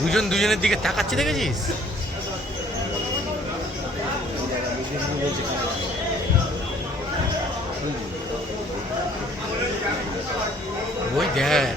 누전 누전에 네가 다 같이 되겠지. 뭐이 대?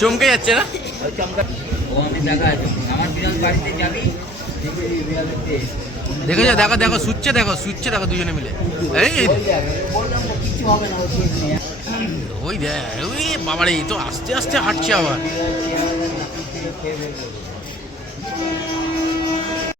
চমকে যাচ্ছে না দেখে যা দেখো দেখো সুচ্ছে দেখো সুচ্ছে দেখো দুজনে মিলে ওই দেখ ওই বাবা এই তো আস্তে আস্তে হাঁটছে আবার